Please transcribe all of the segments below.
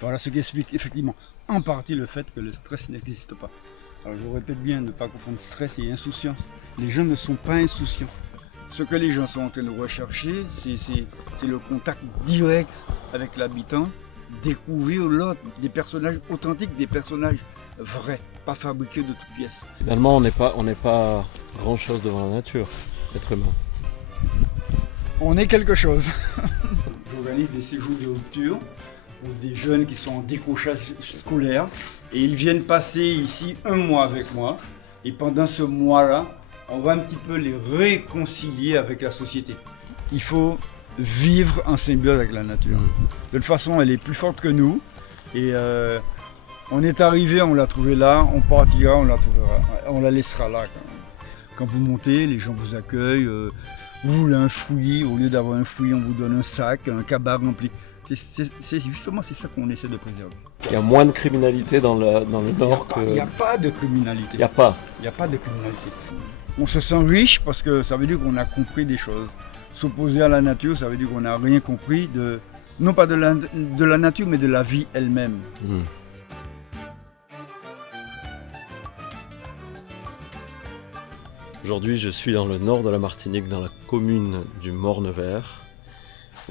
Voilà ce qui explique effectivement en partie le fait que le stress n'existe pas. Alors je répète bien, ne pas confondre stress et insouciance. Les gens ne sont pas insouciants. Ce que les gens sont en train de rechercher, c'est le contact direct avec l'habitant, découvrir l'autre, des personnages authentiques, des personnages vrais, pas fabriqués de toutes pièces. Finalement, on n'est pas grand-chose devant la nature, être humain. On est quelque chose. J'organise des séjours de rupture pour des jeunes qui sont en décrochage scolaire et ils viennent passer ici un mois avec moi. Et pendant ce mois-là, on va un petit peu les réconcilier avec la société. Il faut vivre en symbiose avec la nature. De toute façon, elle est plus forte que nous. Et on est arrivé, on l'a trouvé là, on partira, on la trouvera, on la laissera là. Quand vous montez, les gens vous accueillent. Vous voulez un fruit, au lieu d'avoir un fruit, on vous donne un sac, un cabas rempli. C'est justement ça qu'on essaie de préserver. Il y a moins de criminalité dans le Nord que... Il n'y a pas de criminalité. Il n'y a pas. Il n'y a pas de criminalité. On se sent riche parce que ça veut dire qu'on a compris des choses. S'opposer à la nature, ça veut dire qu'on n'a rien compris, non pas de la nature, mais de la vie elle-même. Aujourd'hui, je suis dans le nord de la Martinique, dans la commune du Morne-Vert.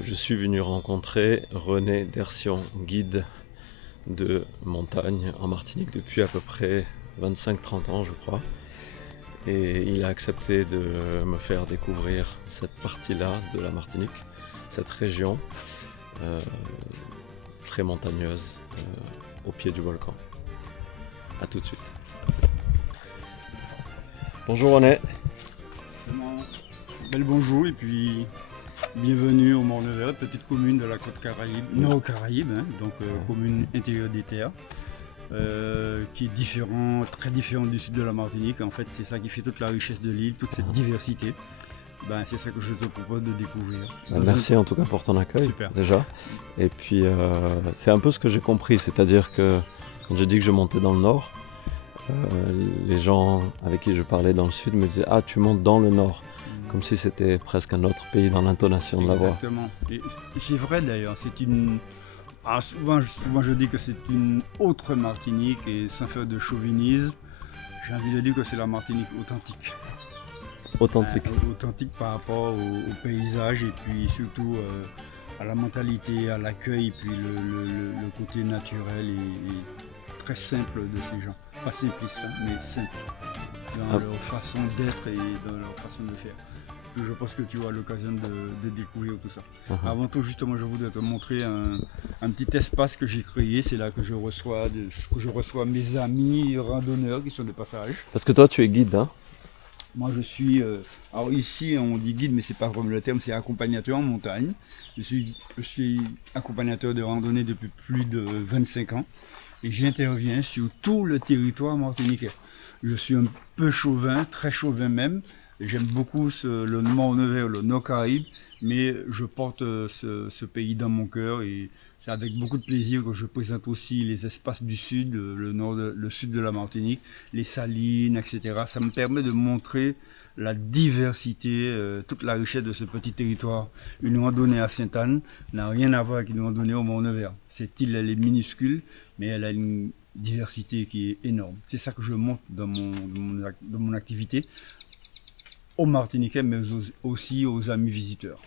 Je suis venu rencontrer René Dersion, guide de montagne en Martinique depuis à peu près 25-30 ans, je crois. Et il a accepté de me faire découvrir cette partie-là de la Martinique, cette région très montagneuse au pied du volcan. A tout de suite. Bonjour René. Bel bonjour et puis bienvenue au Morne-Vert, petite commune de la côte Caraïbe, Nord-Caraïbe, donc commune intérieure des terres, qui est très différent du sud de la Martinique. En fait, c'est ça qui fait toute la richesse de l'île, toute cette diversité. C'est ça que je te propose de découvrir. Merci en tout cas pour ton accueil. Super. Déjà. Et puis c'est un peu ce que j'ai compris, c'est-à-dire que quand j'ai dit que je montais dans le nord, les gens avec qui je parlais dans le sud me disaient « Ah, tu montes dans le nord », comme si c'était presque un autre pays dans l'intonation de la voix. Exactement. Et c'est vrai d'ailleurs, c'est une... souvent je dis que c'est une autre Martinique et sans faire de chauvinisme, j'ai envie de dire que c'est la Martinique authentique. Authentique. Authentique par rapport au paysage et puis surtout à la mentalité, à l'accueil et puis le côté naturel et très simple de ces gens. Pas simpliste, mais simple dans leur façon d'être et dans leur façon de faire. Puis je pense que tu auras l'occasion de découvrir tout ça. Avant tout, justement, je voudrais te montrer un petit espace que j'ai créé. C'est là que je reçois mes amis randonneurs qui sont de passage. Parce que toi, tu es guide, hein? Moi, je suis... alors ici, on dit guide, mais c'est pas vraiment le terme, c'est accompagnateur en montagne. Je suis accompagnateur de randonnée depuis plus de 25 ans. Et j'interviens sur tout le territoire martiniquais. Je suis un peu chauvin, très chauvin même. J'aime beaucoup le Morne-Vert, le Nord-Caraïbe, mais je porte ce pays dans mon cœur et c'est avec beaucoup de plaisir que je présente aussi les espaces du sud, le sud de la Martinique, les salines, etc. Ça me permet de montrer la diversité, toute la richesse de ce petit territoire. Une randonnée à Sainte-Anne n'a rien à voir avec une randonnée au Morne-Vert. Cette île, elle est minuscule, mais elle a une diversité qui est énorme. C'est ça que je montre dans mon activité, aux Martiniquais, mais aussi aux amis visiteurs.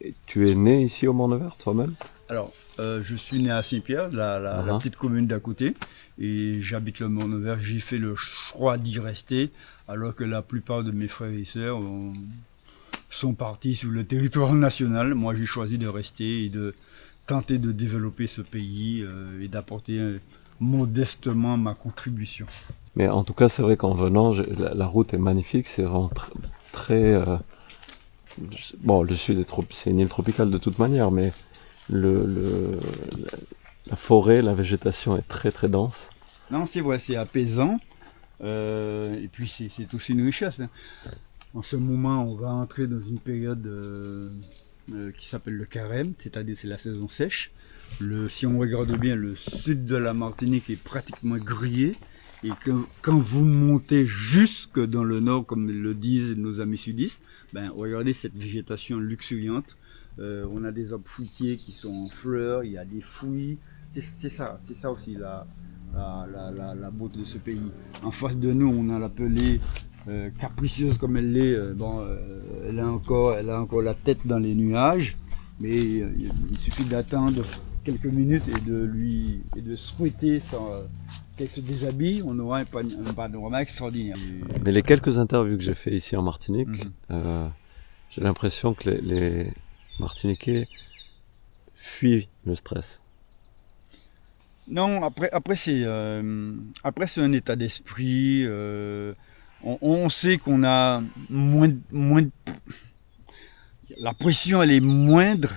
Et tu es né ici au Morne-Vert, toi-même? Alors, je suis né à Saint-Pierre, la petite commune d'à côté, et j'habite le Morne-Vert. J'ai fait le choix d'y rester, alors que la plupart de mes frères et sœurs sont partis sur le territoire national. Moi, j'ai choisi de rester et de tenter de développer ce pays et d'apporter modestement ma contribution. Mais en tout cas, c'est vrai qu'en venant, la route est magnifique, c'est vraiment très... Bon, le sud c'est une île tropicale de toute manière, mais la forêt, la végétation est très très dense. Non, c'est vrai, c'est apaisant, et puis c'est aussi une richesse. Hein. En ce moment, on va entrer dans une période qui s'appelle le carême, c'est-à-dire c'est la saison sèche. Si on regarde bien, le sud de la Martinique est pratiquement grillé. Et quand vous montez jusque dans le nord, comme le disent nos amis sudistes, regardez cette végétation luxuriante. On a des arbres fruitiers qui sont en fleurs, il y a des fruits. c'est ça aussi la beauté de ce pays. En face de nous, on a la Pelée, capricieuse comme elle l'est. Elle a encore la tête dans les nuages, mais il suffit d'attendre quelques minutes et de souhaiter qu'elle se déshabille, on aura un panorama extraordinaire. Mais les quelques interviews que j'ai fait ici en Martinique, j'ai l'impression que les Martiniquais fuient le stress. Non, après c'est un état d'esprit. On sait qu'on a moins la pression, elle est moindre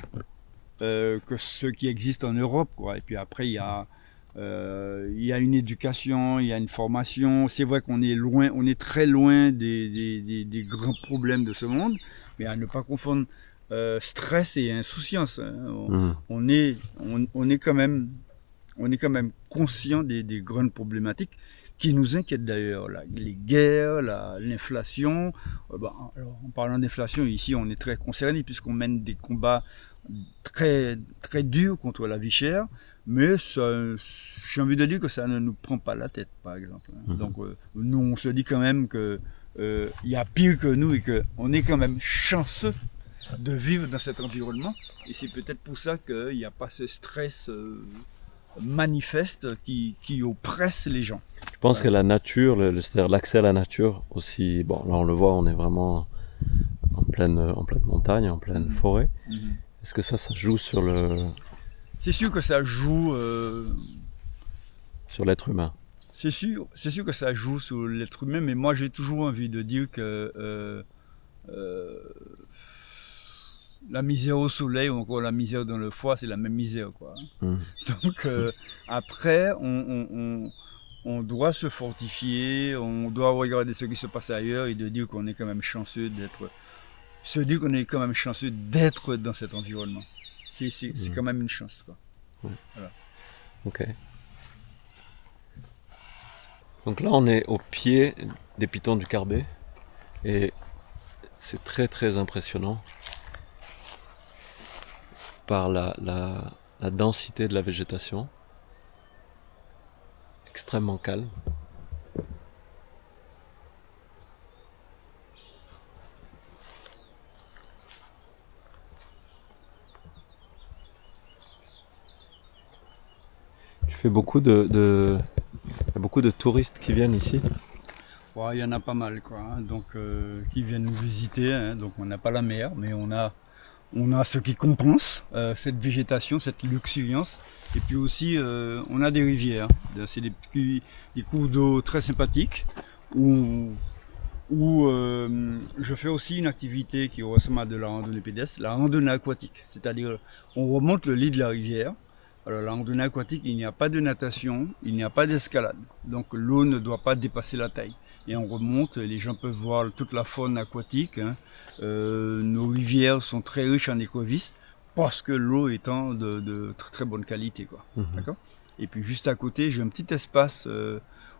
que ce qui existe en Europe, quoi. Et puis après il y a une éducation, il y a une formation. C'est vrai qu'on est loin, on est très loin des grands problèmes de ce monde, mais à ne pas confondre stress et insouciance. On est quand même conscient des grandes problématiques qui nous inquiètent d'ailleurs. Les guerres, l'inflation. Alors, en parlant d'inflation, ici on est très concerné puisqu'on mène des combats très, très durs contre la vie chère, mais j'ai envie de dire que ça ne nous prend pas la tête, par exemple. Donc nous on se dit quand même qu'il y a pire que nous et qu'on est quand même chanceux de vivre dans cet environnement, et c'est peut-être pour ça qu'il n'y a pas ce stress manifeste qui oppresse les gens. Je pense que la nature, c'est-à-dire l'accès à la nature aussi, bon là on le voit, on est vraiment en pleine montagne, en pleine forêt. Est-ce que ça joue sur le... C'est sûr que ça joue... sur l'être humain. C'est sûr que ça joue sur l'être humain, mais moi j'ai toujours envie de dire que la misère au soleil ou encore la misère dans le foie, c'est la même misère, quoi. Donc après, on doit se fortifier, on doit regarder ce qui se passe ailleurs et de dire qu'on est quand même chanceux d'être dans cet environnement. C'est quand même une chance, quoi. Voilà. Ok. Donc là, on est au pied des pitons du Carbet et c'est très très impressionnant par la densité de la végétation, extrêmement calme. Tu fais beaucoup de touristes qui viennent ici. Ouais, il y en a pas mal, quoi, hein, donc qui viennent nous visiter, hein, donc on n'a pas la mer, mais on a ce qui compense cette végétation, cette luxuriance. Et puis aussi, on a des rivières. C'est des cours d'eau très sympathiques où je fais aussi une activité qui ressemble à de la randonnée pédestre, la randonnée aquatique. C'est-à-dire, on remonte le lit de la rivière. Alors, la randonnée aquatique, il n'y a pas de natation, il n'y a pas d'escalade. Donc, l'eau ne doit pas dépasser la taille. Et on remonte, les gens peuvent voir toute la faune aquatique, hein. Nos rivières sont très riches en écrevisses parce que l'eau étant de très très bonne qualité, quoi. D'accord ? Et puis juste à côté, j'ai un petit espace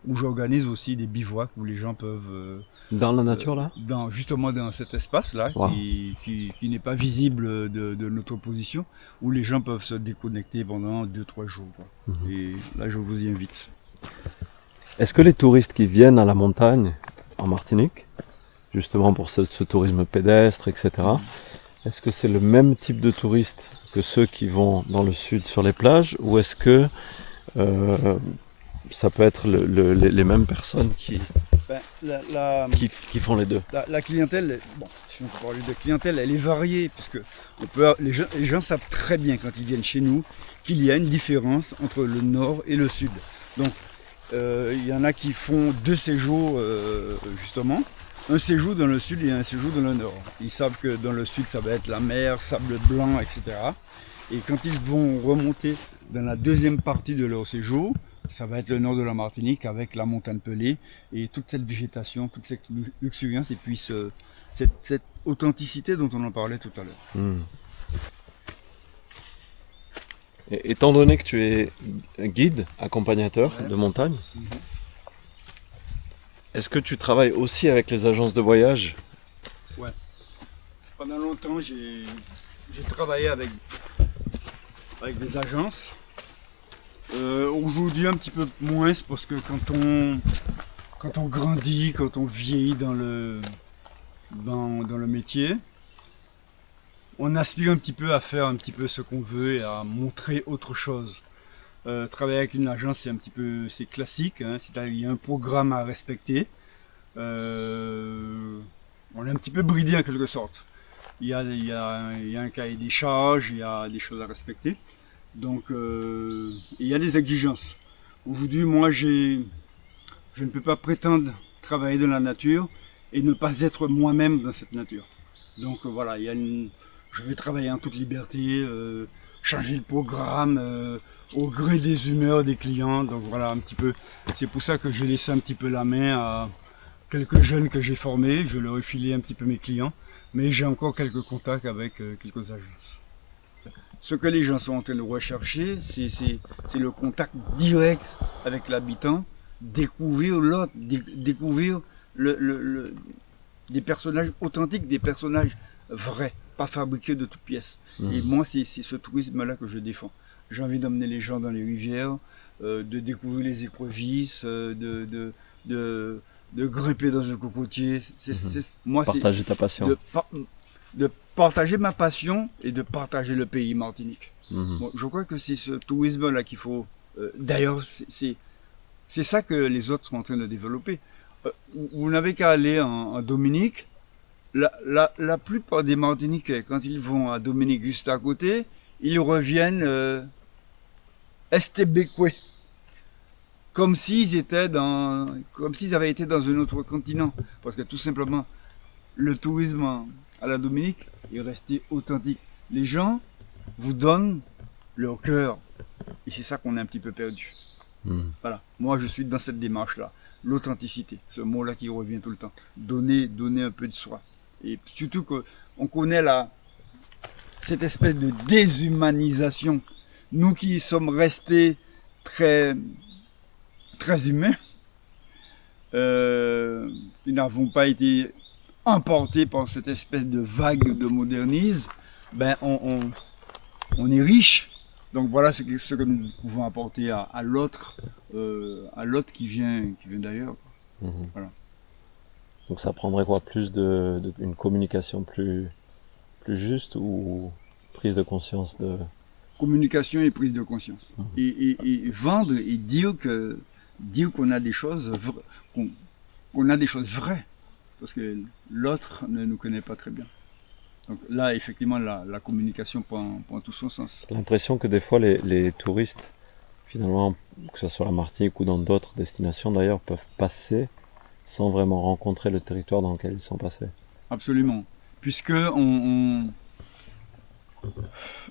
où j'organise aussi des bivouacs où les gens peuvent... dans la nature là ? Justement dans cet espace-là, wow, qui n'est pas visible de notre position, où les gens peuvent se déconnecter pendant 2-3 jours, quoi. Et là, je vous y invite. Est-ce que les touristes qui viennent à la montagne en Martinique, justement pour ce tourisme pédestre, etc., est-ce que c'est le même type de touristes que ceux qui vont dans le sud sur les plages, ou est-ce que ça peut être les mêmes personnes qui font les deux? La clientèle, si on peut parler de clientèle, elle est variée, puisque les gens savent très bien quand ils viennent chez nous qu'il y a une différence entre le nord et le sud. Donc il y en a qui font 2 séjours justement, un séjour dans le sud et un séjour dans le nord. Ils savent que dans le sud ça va être la mer, sable blanc, etc. Et quand ils vont remonter dans la deuxième partie de leur séjour, ça va être le nord de la Martinique avec la montagne Pelée et toute cette végétation, toute cette luxuriance et puis cette authenticité dont on en parlait tout à l'heure. Et étant donné que tu es guide, accompagnateur de montagne, est-ce que tu travailles aussi avec les agences de voyage? Ouais. Pendant longtemps, j'ai travaillé avec des agences. aujourd'hui un petit peu moins, parce que quand on grandit, quand on vieillit dans le métier, on aspire un petit peu à faire un petit peu ce qu'on veut et à montrer autre chose. Travailler avec une agence, c'est classique, hein, c'est-à-dire qu'il y a un programme à respecter. On est un petit peu bridé en quelque sorte. Il y a un cahier des charges, il y a des choses à respecter. Donc, il y a des exigences. Aujourd'hui, moi, je ne peux pas prétendre travailler dans la nature et ne pas être moi-même dans cette nature. Donc voilà, je vais travailler en toute liberté, changer le programme au gré des humeurs des clients. Donc voilà, un petit peu. C'est pour ça que j'ai laissé un petit peu la main à quelques jeunes que j'ai formés. Je leur ai filé un petit peu mes clients, mais j'ai encore quelques contacts avec quelques agences. Ce que les gens sont en train de rechercher, c'est le contact direct avec l'habitant, découvrir l'autre, découvrir des personnages authentiques, des personnages vrais, pas fabriqués de toutes pièces. Et moi, c'est ce tourisme-là que je défends. J'ai envie d'emmener les gens dans les rivières, de découvrir les écrevisses, de grimper dans un cocotier. Partager ta passion. De partager ma passion et de partager le pays Martinique. Bon, je crois que c'est ce tourisme-là qu'il faut... D'ailleurs, c'est ça que les autres sont en train de développer. Vous n'avez qu'à aller en Dominique. La plupart des Martiniquais, quand ils vont à Dominique juste à côté, ils reviennent estébéqués. Comme s'ils avaient été dans un autre continent. Parce que tout simplement, le tourisme à la Dominique est resté authentique. Les gens vous donnent leur cœur. Et c'est ça qu'on a un petit peu perdu. Voilà. Moi, je suis dans cette démarche-là. L'authenticité, ce mot-là qui revient tout le temps. Donner un peu de soi. Et surtout qu'on connaît cette espèce de déshumanisation. Nous qui sommes restés très, très humains, nous n'avons pas été emportés par cette espèce de vague de modernisme, ben on est riche. Donc voilà ce que nous pouvons apporter à l'autre qui vient d'ailleurs. Voilà. Donc ça prendrait quoi? Une communication plus juste ou prise de conscience de... Communication et prise de conscience. Et vendre et dire qu'on a des choses qu'on a des choses vraies. Parce que l'autre ne nous connaît pas très bien. Donc là, effectivement, la communication prend tout son sens. J'ai l'impression que des fois, les touristes, finalement, que ce soit à la Martinique ou dans d'autres destinations d'ailleurs, peuvent passer sans vraiment rencontrer le territoire dans lequel ils sont passés. Absolument. Puisque un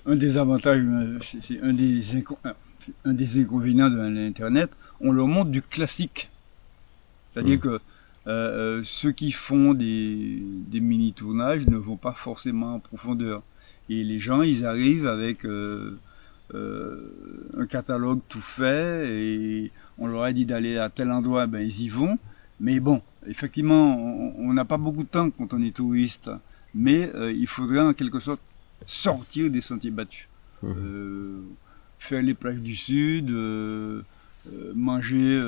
des avantages, c'est un des inconvénients de l'Internet, on leur montre du classique. C'est-à-dire que ceux qui font des mini-tournages ne vont pas forcément en profondeur. Et les gens, ils arrivent avec un catalogue tout fait et on leur a dit d'aller à tel endroit, ben ils y vont. Mais bon, effectivement, on n'a pas beaucoup de temps quand on est touriste. Mais il faudrait en quelque sorte sortir des sentiers battus. Faire les plages du sud, manger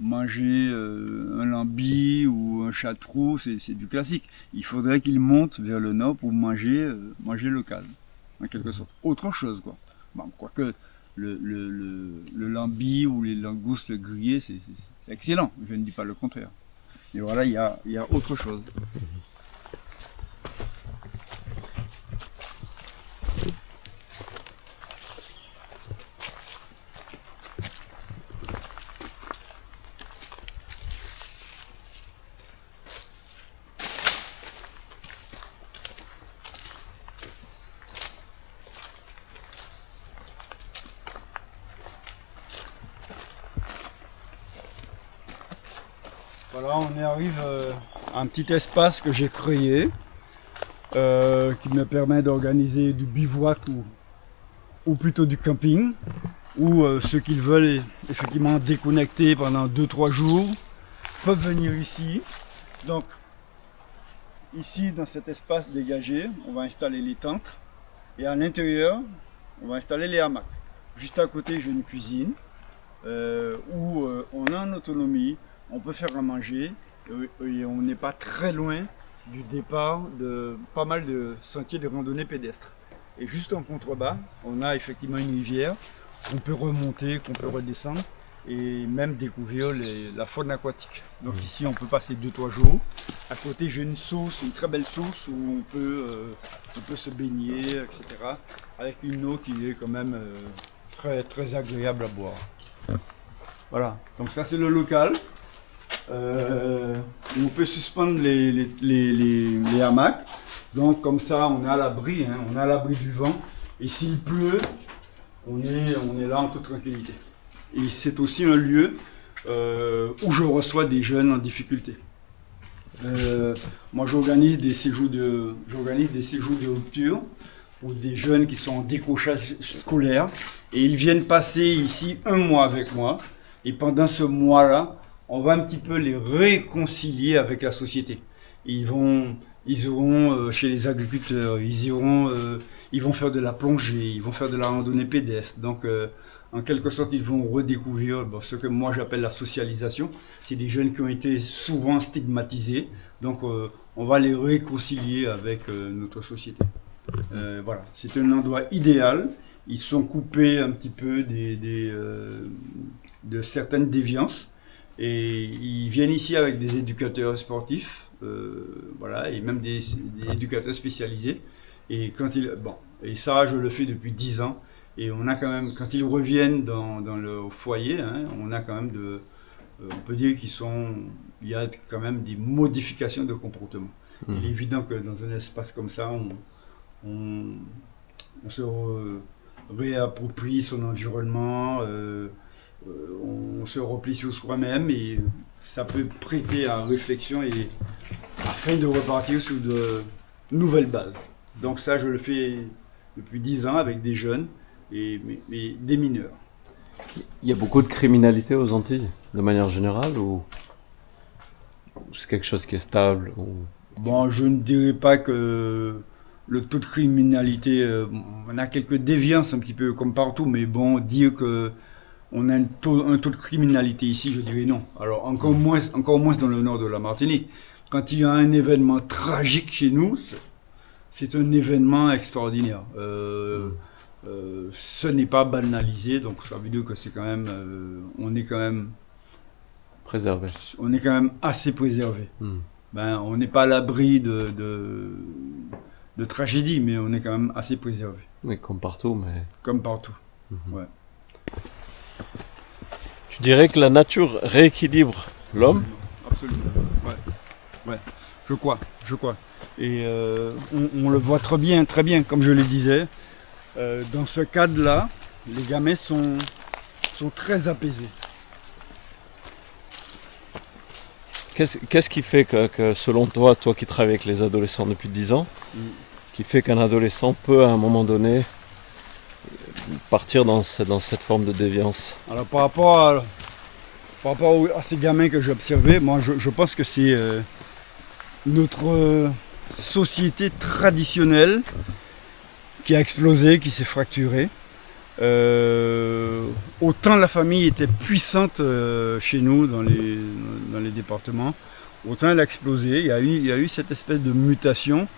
un lambi ou un chatrou, c'est du classique. Il faudrait qu'ils montent vers le nord pour manger local, en quelque sorte. Autre chose, quoi. Bon, quoique le lambi ou les langoustes grillées, c'est excellent, je ne dis pas le contraire. Mais voilà, il y a autre chose. Voilà, on arrive à un petit espace que j'ai créé qui me permet d'organiser du bivouac ou plutôt du camping, où ceux qui veulent effectivement déconnecter pendant 2-3 jours peuvent venir ici. Donc ici dans cet espace dégagé, on va installer les tentes et à l'intérieur on va installer les hamacs. Juste à côté, j'ai une cuisine où on a en autonomie, on peut faire à manger et on n'est pas très loin du départ de pas mal de sentiers de randonnée pédestre. Et juste en contrebas, on a effectivement une rivière qu'on peut remonter, qu'on peut redescendre et même découvrir la faune aquatique. Donc ici, on peut passer 2-3 jours. À côté, j'ai une source, une très belle source où on peut se baigner, etc. Avec une eau qui est quand même très, très agréable à boire. Voilà, donc ça c'est le local. On peut suspendre les hamacs. Donc comme ça, on est à l'abri, hein, on est à l'abri du vent. Et s'il pleut, on est là en toute tranquillité. Et c'est aussi un lieu où je reçois des jeunes en difficulté. Moi, j'organise des séjours de rupture pour des jeunes qui sont en décrochage scolaire. Et ils viennent passer ici 1 mois avec moi. Et pendant ce mois-là, on va un petit peu les réconcilier avec la société. Ils iront chez les agriculteurs, ils vont faire de la plongée, ils vont faire de la randonnée pédestre. Donc, en quelque sorte, ils vont redécouvrir ce que moi j'appelle la socialisation. C'est des jeunes qui ont été souvent stigmatisés. Donc, on va les réconcilier avec notre société. Voilà, c'est un endroit idéal. Ils sont coupés un petit peu de certaines déviances. Et ils viennent ici avec des éducateurs sportifs, voilà, et même des éducateurs spécialisés. Et et ça, je le fais depuis 10 ans. Et on a quand même, quand ils reviennent dans le foyer, hein, on a quand même on peut dire il y a quand même des modifications de comportement. Il est évident que dans un espace comme ça, on se réapproprie son environnement. On se replie sur soi-même et ça peut prêter à réflexion et afin de repartir sur de nouvelles bases. Donc ça, je le fais depuis 10 ans avec des jeunes et des mineurs. Il y a beaucoup de criminalité aux Antilles, de manière générale, ou c'est quelque chose qui est stable ou... Bon, je ne dirais pas que le taux de criminalité, on a quelques déviances un petit peu comme partout, mais bon, dire que on a un taux de criminalité ici, je dirais non. Alors encore moins dans le nord de la Martinique. Quand il y a un événement tragique chez nous, c'est un événement extraordinaire. Ce n'est pas banalisé, donc ça veut dire que c'est quand même, on est quand même préservé. On est quand même assez préservé. On n'est pas à l'abri de tragédie, mais on est quand même assez préservé. Oui, comme partout, mais... Comme partout, ouais. Tu dirais que la nature rééquilibre l'homme ? Absolument, ouais. Je crois. Et on le voit très bien, comme je le disais. Dans ce cadre-là, les gamins sont très apaisés. Qu'est-ce qui fait que, selon toi qui travailles avec les adolescents depuis 10 ans, qui fait qu'un adolescent peut à un moment donné partir dans cette forme de déviance? Alors par rapport à ces gamins que j'ai observés, moi je pense que c'est notre société traditionnelle qui a explosé, qui s'est fracturée. Autant la famille était puissante chez nous dans les départements, autant elle a explosé. Il y a eu cette espèce de mutation.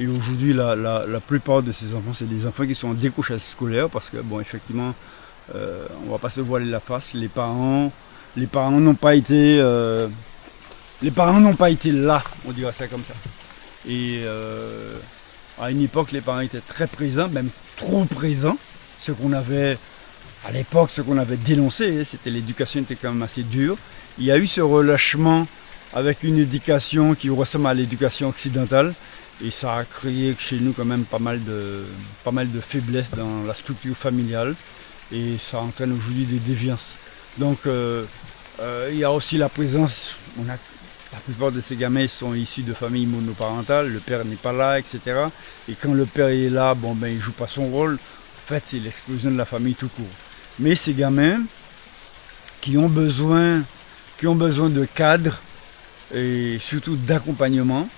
Et aujourd'hui, la plupart de ces enfants, c'est des enfants qui sont en décrochage scolaire parce que, bon, effectivement, on ne va pas se voiler la face. Les parents n'ont pas été là, on dirait ça comme ça. Et à une époque, les parents étaient très présents, même trop présents. À l'époque, ce qu'on avait dénoncé, c'était l'éducation était quand même assez dure. Il y a eu ce relâchement avec une éducation qui ressemble à l'éducation occidentale. Et ça a créé chez nous quand même pas mal de faiblesses dans la structure familiale. Et ça entraîne aujourd'hui des déviances. Donc il y a aussi la présence, la plupart de ces gamins sont issus de familles monoparentales, le père n'est pas là, etc. Et quand le père est là, il ne joue pas son rôle. En fait, c'est l'explosion de la famille tout court. Mais ces gamins qui ont besoin de cadres et surtout d'accompagnement,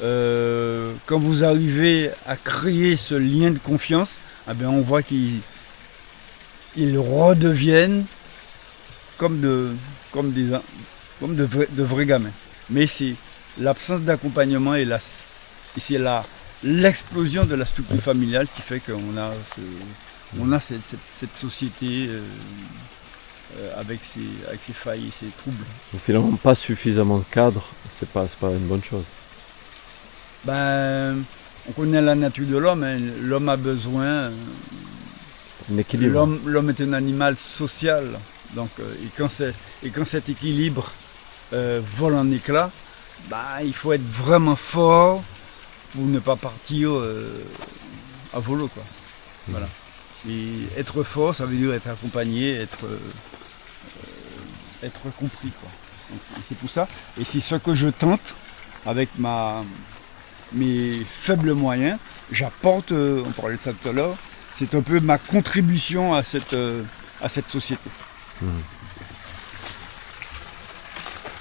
quand vous arrivez à créer ce lien de confiance, on voit qu'ils ils redeviennent comme de vrais gamins. Mais c'est l'absence d'accompagnement et c'est l'explosion de la structure familiale qui fait qu'on a, on a cette société avec ses failles et ses troubles. Donc finalement, pas suffisamment de cadre, c'est pas une bonne chose. Ben, on connaît la nature de l'homme, hein. L'homme a besoin. Un équilibre. L'homme est un animal social. Donc, et quand cet équilibre vole en éclats, bah, il faut être vraiment fort pour ne pas partir à volo, quoi. Voilà. Et être fort, ça veut dire être accompagné, être compris, quoi. Donc, c'est pour ça. Et c'est ce que je tente avec mes faibles moyens. J'apporte, on parlait de ça tout à l'heure, c'est un peu ma contribution à cette société.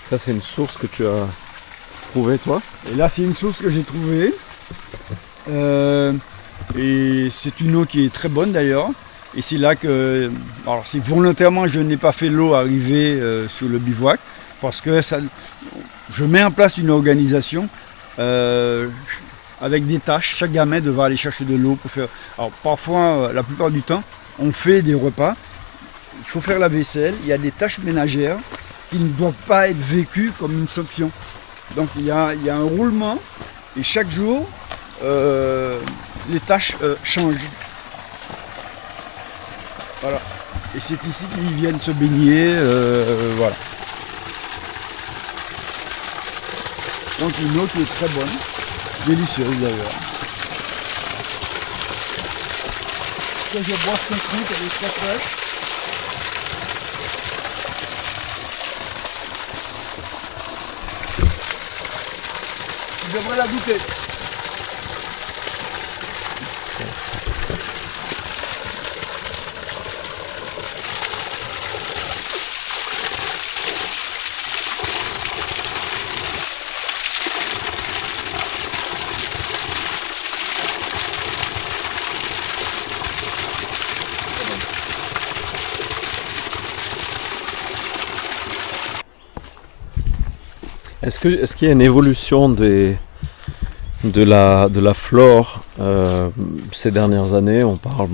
Ça, c'est une source que tu as trouvée, toi? Et là, c'est une source que j'ai trouvée. Et c'est une eau qui est très bonne d'ailleurs. Et c'est là que, alors c'est volontairement, je n'ai pas fait l'eau arriver sur le bivouac parce que je mets en place une organisation avec des tâches. Chaque gamin devra aller chercher de l'eau pour faire. Alors parfois, la plupart du temps, on fait des repas. Il faut faire la vaisselle. Il y a des tâches ménagères qui ne doivent pas être vécues comme une sanction. Donc il y a un roulement et chaque jour, les tâches changent. Voilà. Et c'est ici qu'ils viennent se baigner. Voilà. Donc une eau qui est très bonne, délicieuse d'ailleurs. Quand je bois 5 litres, elle est très fraîche. Je devrais la goûter. Est-ce qu'il y a une évolution de la flore ces dernières années? On parle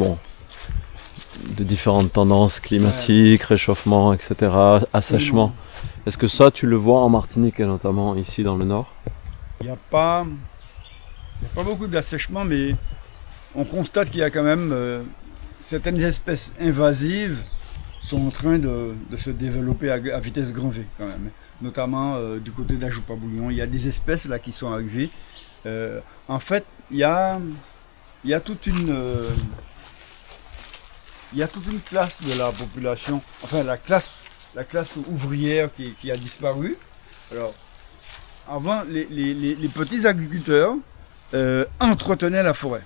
de différentes tendances climatiques, réchauffement, etc., assèchement. Est-ce que ça, tu le vois en Martinique et notamment ici dans le nord? Il n'y a pas beaucoup d'assèchement, mais on constate qu'il y a quand même certaines espèces invasives sont en train de se développer à vitesse grand V quand même. Notamment du côté d'Ajoupa-Bouillon. Il y a des espèces là qui sont arrivées. En fait, il y a toute une classe de la population, enfin la classe ouvrière qui a disparu. Alors, avant, les petits agriculteurs entretenaient la forêt.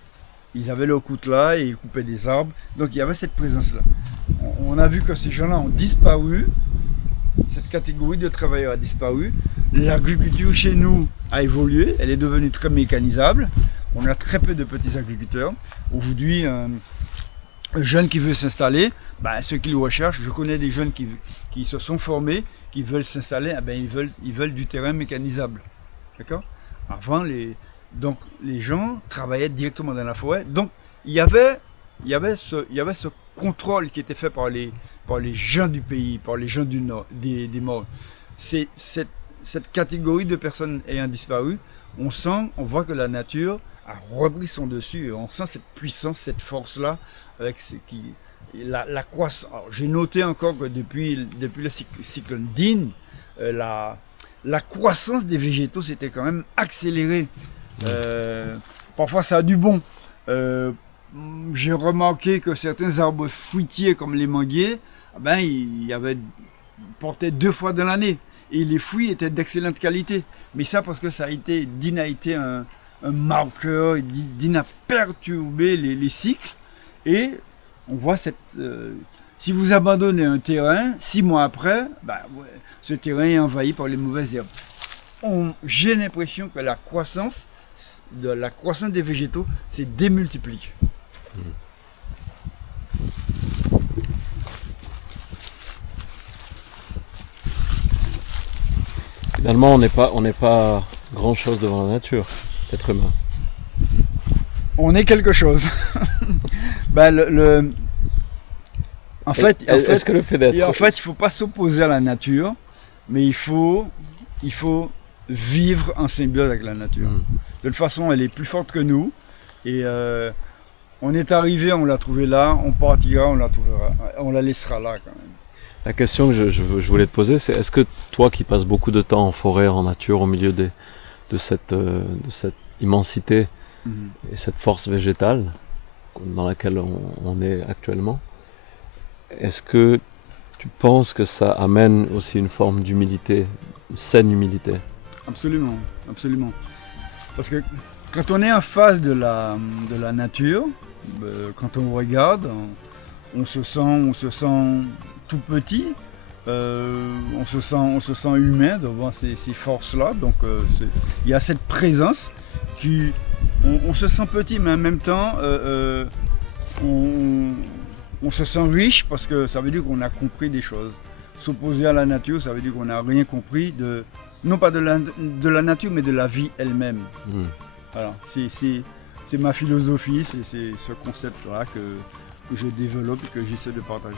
Ils avaient leur coutelas et ils coupaient des arbres. Donc il y avait cette présence-là. On a vu que ces gens-là ont disparu. Cette catégorie de travailleurs a disparu. L'agriculture chez nous a évolué, elle est devenue très mécanisable. On a très peu de petits agriculteurs. Aujourd'hui, un jeune qui veut s'installer, ceux qui le recherchent, je connais des jeunes qui se sont formés, qui veulent s'installer, ils veulent du terrain mécanisable. D'accord ? Avant, les gens travaillaient directement dans la forêt. Donc, il y avait ce contrôle qui était fait par les gens du pays, par les gens du nord, des morts. C'est cette catégorie de personnes ayant disparu, on voit que la nature a repris son dessus et on sent cette puissance, cette force-là, avec la croissance. J'ai noté encore que depuis le cyclone Dean, la croissance des végétaux s'était quand même accélérée. Parfois ça a du bon. J'ai remarqué que certains arbres fruitiers comme les manguiers, ils portaient 2 fois dans l'année. Et les fruits étaient d'excellente qualité. Mais ça parce que Dean a été un marqueur, Dean a perturbé les cycles. Et on voit si vous abandonnez un terrain, 6 mois après, ce terrain est envahi par les mauvaises herbes. J'ai l'impression que la croissance des végétaux s'est démultiplie. Finalement, on n'est pas grand-chose devant la nature, l'être humain. On est quelque chose. Ben, Est-ce que le fait d'être... il ne faut pas s'opposer à la nature, mais il faut vivre en symbiose avec la nature. De toute façon, elle est plus forte que nous. Et on est arrivé, on l'a trouvé là, on partira, on la trouvera, on la laissera là quand même. La question que je voulais te poser, c'est est-ce que toi qui passes beaucoup de temps en forêt, en nature, au milieu de cette immensité et cette force végétale dans laquelle on est actuellement, est-ce que tu penses que ça amène aussi une forme d'humilité, une saine humilité? Absolument, absolument. Parce que quand on est en face de la nature, quand on regarde, on se sent tout petit, on se sent humain devant ces forces-là. Donc il y a cette présence qui, on se sent petit, mais en même temps, on se sent riche parce que ça veut dire qu'on a compris des choses. S'opposer à la nature, ça veut dire qu'on n'a rien compris non pas de la nature, mais de la vie elle-même. Voilà, c'est ma philosophie, c'est ce concept-là que je développe et que j'essaie de partager.